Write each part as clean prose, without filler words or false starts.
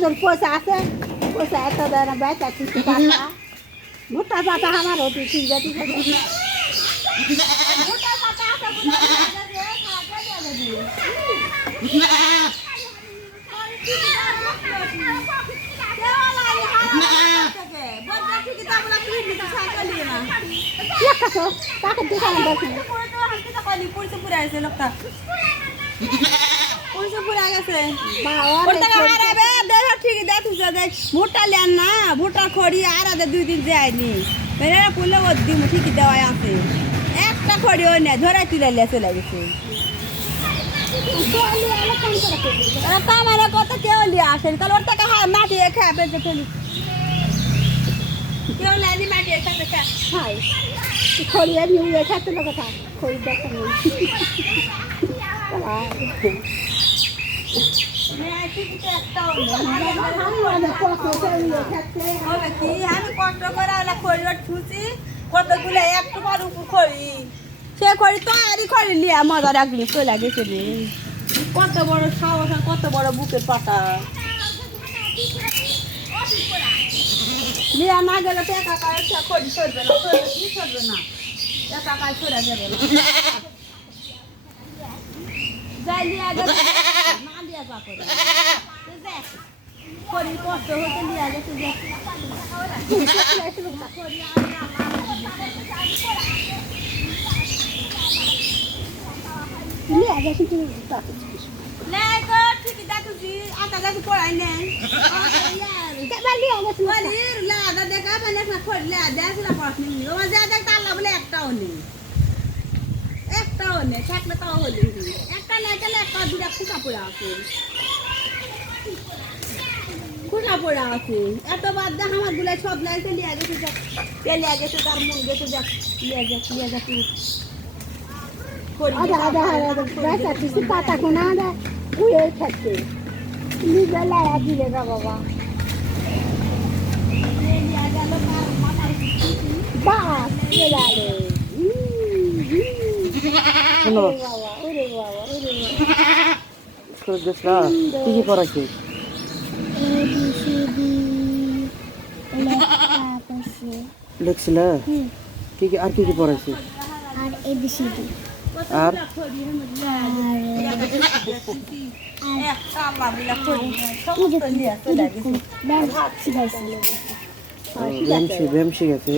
তোর পয়সা আছে পয়সা একটা দেয় না বেচা কিছু পাতা ভুট্টা পাতা আমার হতে ঠিক আছে ভুট্টা পাতা আছে ভুট্টা লেন না ভুট্টার খড়ি আর দুই দিন যায়নি পড়লে ওর দিম ঠিকই দেওয়াই আছে একটা খড়ি ওই নেই ধরে তুলে চলে গেছে আমার কত কেউ নিয়ে আসেনি তাহলে ওর টাকা মাটি খেয়ে পেতে ফেলি কেউ নেয়নি মাটি খেতে খাই খড়িয়ে নিয়ে খেতে লোক থাক খড়ি দেখা আমি কষ্ট করে খড়ি ছুঁচি কতগুলো একটু বড় উপর খড়ি সে খড়ি তো আরই খড়ি লিয়া মজা রাখলি চলে গেছে রে কত বড় সাহস আর কত বড় বুকের পাতা লিয়া না গেলে তো একা খড়ি সরবে না সরবে না একা সরে যাবে না যাই লিয়া গেছে না লিয়া যা করে খড়ি কষ্ট হতে লিয়া গেছে একটাও নেই থাকলে তাও হলে একটা নাই তাহলে একটা দুটা খুঁটা পড়ে আছে খুঁটা পড়ে আছে এত বাদ দেখ আমার গুলাই সব লাইতে লিয়া গেছে লিয়া গেছে তার মন গেছে যাক লিয়া যাক পাতা কোনা উড়ে থাকছে নিজে লাড়া দিলে গা বাবা বাস চলে কি কি পড়াইছে লেখছিল কি কি আর কি কি পড়াইছে আর এবিসিডি আর ব্যায়াম শিখেছে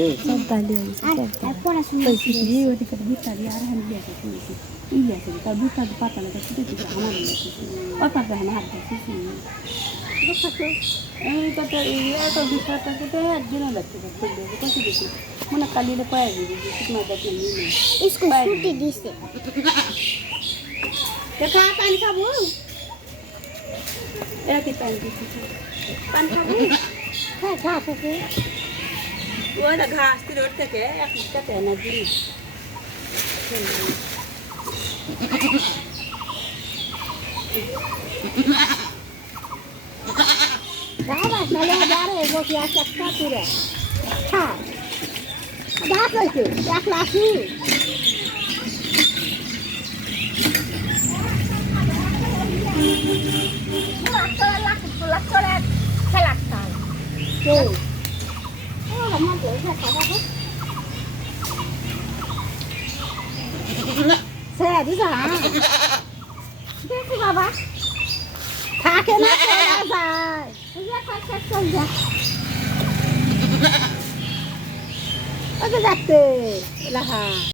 মনে কালিলে কয়ে দিবি ছুটি দিছে দেখা পানি খাবো এরা কি পানি দিচ্ছে পানি খাবো হ্যাঁ ঘাস আছে ওটা ঘাস রোড থেকে একটা না জিনিস ঘাস নালে বারে বসে একটা কাটুরে হ্যাঁ ঘাস হয়েছে এক লাখি বাবা থাকে না যায় যাচ্ছে